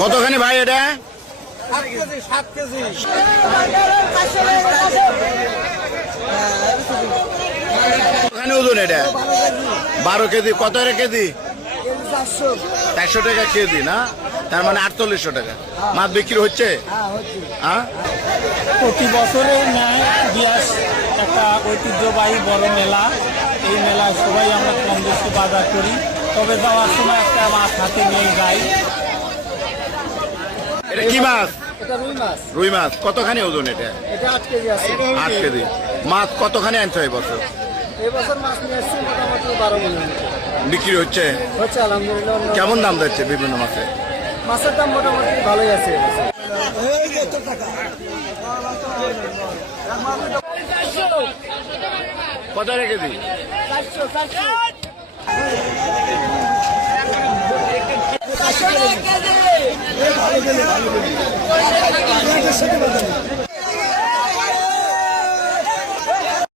কতখানি ভাই এটা? 7 কেজি। কতখানি ওজন এটা? 12 কেজি। কত কেজি? 400 টাকা কেজি না? তার মানে 4800 টাকা। মাছ বিক্রি হচ্ছে? হ্যাঁ। প্রতি বছরের ন্যায় বিয়াস একটা ঐতিহ্যবাহী বড় মেলা। এই মেলায় সবাই আমরা কম বেশি বাজার করি, তবে যাওয়ার সময় একটা মাছ হাতে নিয়ে যাই। এটা কি মাছ? এটা রুই মাছ। রুই মাছ। কতখানি ওজন এটা? এটা 8 কেজি আছে। 8 কেজি। মাছ কতখানি আনছো এই বছর? এই বছর মাছ নিয়ে এসেছি মোটামুটি 12 মিলিয়ন। বিক্রি হচ্ছে? হচ্ছে আলহামদুলিল্লাহ। কেমন দাম যাচ্ছে বিভিন্ন মাছের? মাছের দাম মোটামুটি ভালোই আছে। কত কেজি? 400।